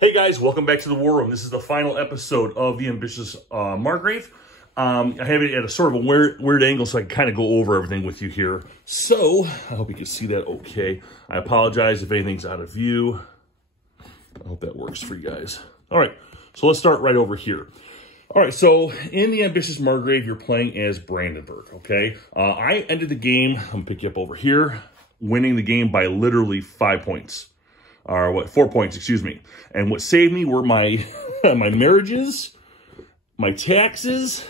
Hey guys, welcome back to the War Room. This is the final episode of the ambitious Margrave. I have it at a sort of a weird angle so I can kind of go over everything with you here. So, I hope you can see that okay. I apologize if anything's out of view. I hope that works for you guys. All right, so let's start right over here. All right, so in the ambitious Margrave, you're playing as Brandenburg, okay? I ended the game, I'm gonna pick you up over here, winning the game by literally 5 points. Or what, 4 points, excuse me. And what saved me were my my marriages, my taxes,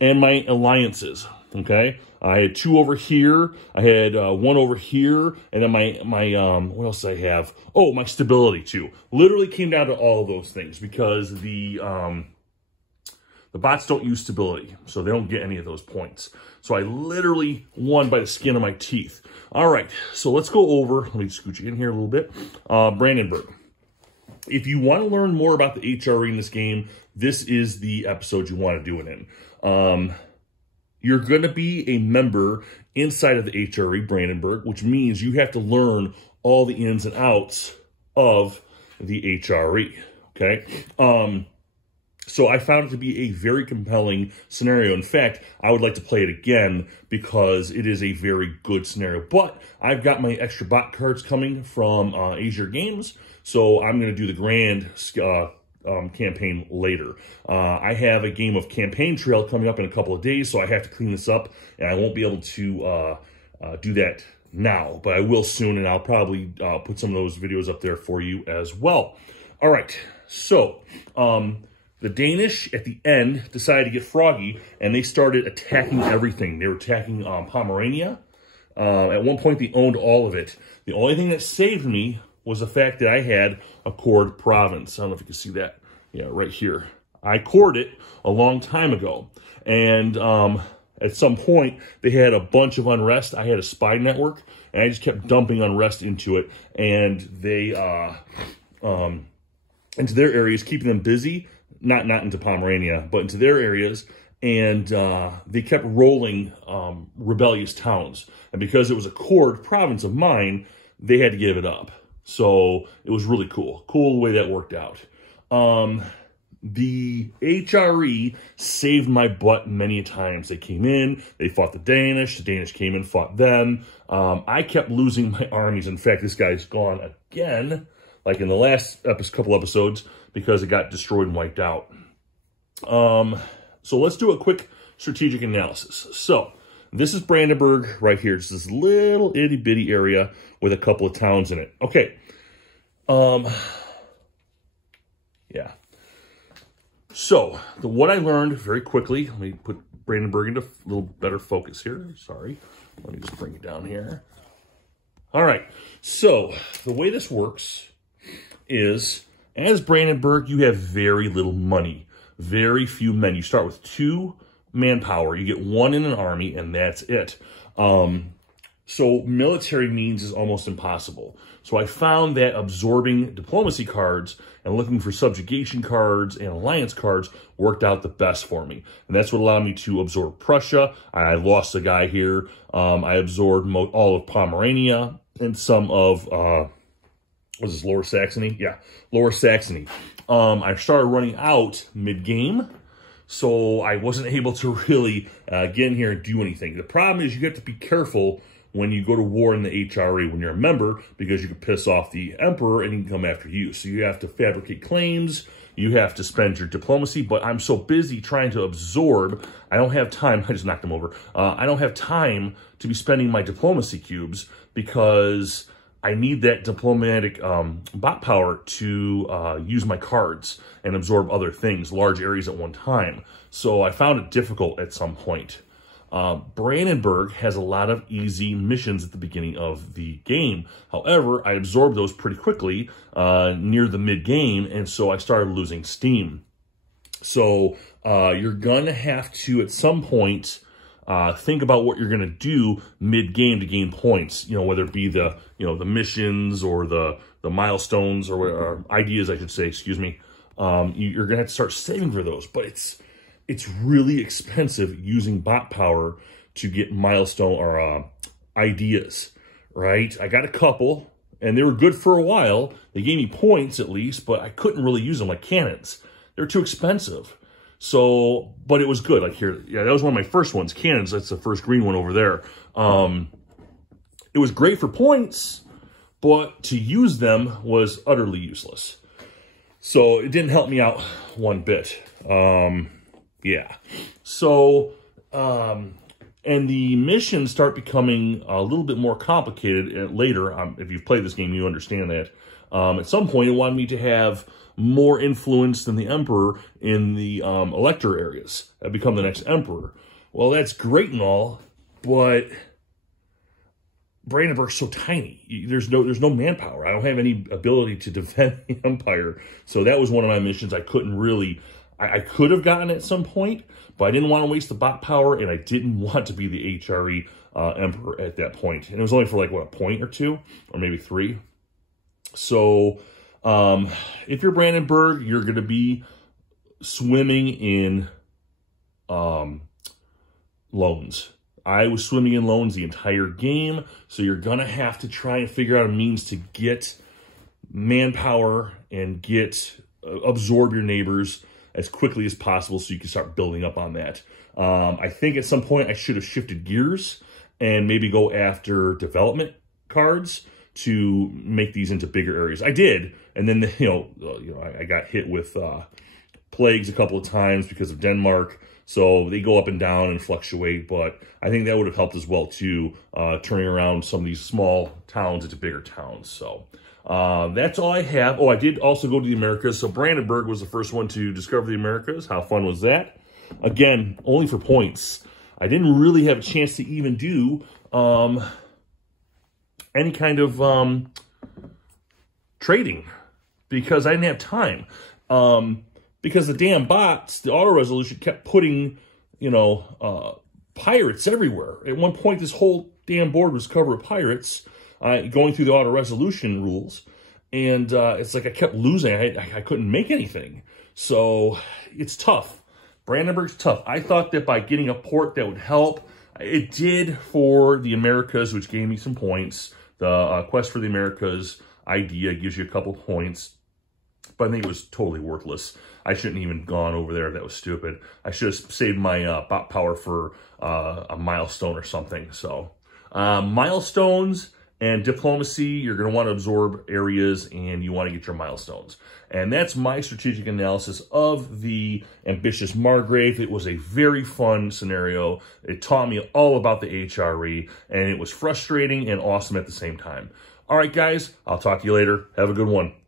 and my alliances, okay? I had 2 over here, I had 1 over here, and then my what else did I have? Oh, my stability too. Literally came down to all of those things because the bots don't use stability, so they don't get any of those points. So I literally won by the skin of my teeth. All right, so let's go over, let me scoot you in here a little bit. Brandenburg. If you want to learn more about the HRE in this game, this is the episode you want to do it in. You're going to be a member inside of the HRE, Brandenburg, which means you have to learn all the ins and outs of the HRE, okay? So I found it to be a very compelling scenario. In fact, I would like to play it again because it is a very good scenario. But I've got my extra bot cards coming from Asia Games, so I'm going to do the grand campaign later. I have a game of Campaign Trail coming up in a couple of days, so I have to clean this up, and I won't be able to do that now, but I will soon, and I'll probably put some of those videos up there for you as well. All right, so the Danish, at the end, decided to get froggy, and they started attacking everything. They were attacking Pomerania. At one point, they owned all of it. The only thing that saved me was the fact that I had a cored province. I don't know if you can see that. Yeah, right here. I cored it a long time ago. And at some point, they had a bunch of unrest. I had a spy network, and I just kept dumping unrest into it. And they, into their areas, keeping them busy. Not into Pomerania, but into their areas, and they kept rolling rebellious towns. And because it was a cored province of mine, they had to give it up. So it was really cool. Cool the way that worked out. The HRE saved my butt many times. They came in, they fought the Danish came in, fought them. I kept losing my armies. In fact, this guy's gone again, like in the last couple episodes, because it got destroyed and wiped out. So let's do a quick strategic analysis. So this is Brandenburg right here. It's this little itty bitty area with a couple of towns in it. Okay. Yeah. So what I learned very quickly, let me put Brandenburg into a little better focus here. Sorry. Let me just bring it down here. All right. So the way this works is, as Brandenburg, you have very little money, very few men. You start with 2 manpower. You get 1 in an army, and that's it. So military means is almost impossible. So I found that absorbing diplomacy cards and looking for subjugation cards and alliance cards worked out the best for me. And that's what allowed me to absorb Prussia. I lost a guy here. I absorbed all of Pomerania and some of... was this Lower Saxony? Yeah, Lower Saxony. I started running out mid-game, so I wasn't able to really get in here and do anything. The problem is you have to be careful when you go to war in the HRE when you're a member, because you can piss off the Emperor and he can come after you. So you have to fabricate claims, you have to spend your diplomacy, but I'm so busy trying to absorb, I don't have time. I just knocked him over. I don't have time to be spending my diplomacy cubes because I need that diplomatic bot power to use my cards and absorb other things, large areas at one time. So I found it difficult at some point. Brandenburg has a lot of easy missions at the beginning of the game. However, I absorbed those pretty quickly near the mid-game, and so I started losing steam. So you're going to have to, at some point, think about what you're going to do mid-game to gain points, whether it be the missions or the milestones or ideas, I should say, excuse me. You're going to have to start saving for those, but it's really expensive using bot power to get milestone or ideas, right? I got a couple, And they were good for a while. They gave me points at least, but I couldn't really use them like cannons. They were too expensive. So, but it was good. Like here, yeah, that was one of my first ones, cannons. That's the first green one over there. It was great for points, but to use them was utterly useless. So it didn't help me out one bit. Yeah. So, and the missions start becoming a little bit more complicated later. If you've played this game, you understand that. At some point, it wanted me to have more influence than the Emperor in the elector areas. I become the next Emperor. Well, that's great and all, but Brandenburg's so tiny. There's no manpower. I don't have any ability to defend the Empire. So that was one of my missions I couldn't really... I could have gotten at some point, but I didn't want to waste the bot power, and I didn't want to be the HRE Emperor at that point. And it was only for like, what, a point or two? Or maybe 3? So, if you're Brandenburg, you're going to be swimming in loans. I was swimming in loans the entire game, so you're going to have to try and figure out a means to get manpower and absorb your neighbors as quickly as possible so you can start building up on that. I think at some point I should have shifted gears and maybe go after development cards to make these into bigger areas. I did, and then I got hit with plagues a couple of times because of Denmark. So they go up and down and fluctuate, but I think that would have helped as well too, turning around some of these small towns into bigger towns. So that's all I have. Oh, I did also go to the Americas. So Brandenburg was the first one to discover the Americas. How fun was that? Again, only for points. I didn't really have a chance to even do any kind of trading because I didn't have time. Because the damn bots, the auto resolution kept putting, pirates everywhere. At one point, this whole damn board was covered with pirates, going through the auto resolution rules. And it's like I kept losing. I couldn't make anything. So it's tough. Brandenburg's tough. I thought that by getting a port that would help. It did for the Americas, which gave me some points. The Quest for the Americas idea gives you a couple points. But I think it was totally worthless. I shouldn't even gone over there. That was stupid. I should have saved my bot power for a milestone or something. So milestones and diplomacy, you're going to want to absorb areas and you want to get your milestones. And that's my strategic analysis of the ambitious Margrave. It was a very fun scenario. It taught me all about the HRE, and it was frustrating and awesome at the same time. All right, guys, I'll talk to you later. Have a good one.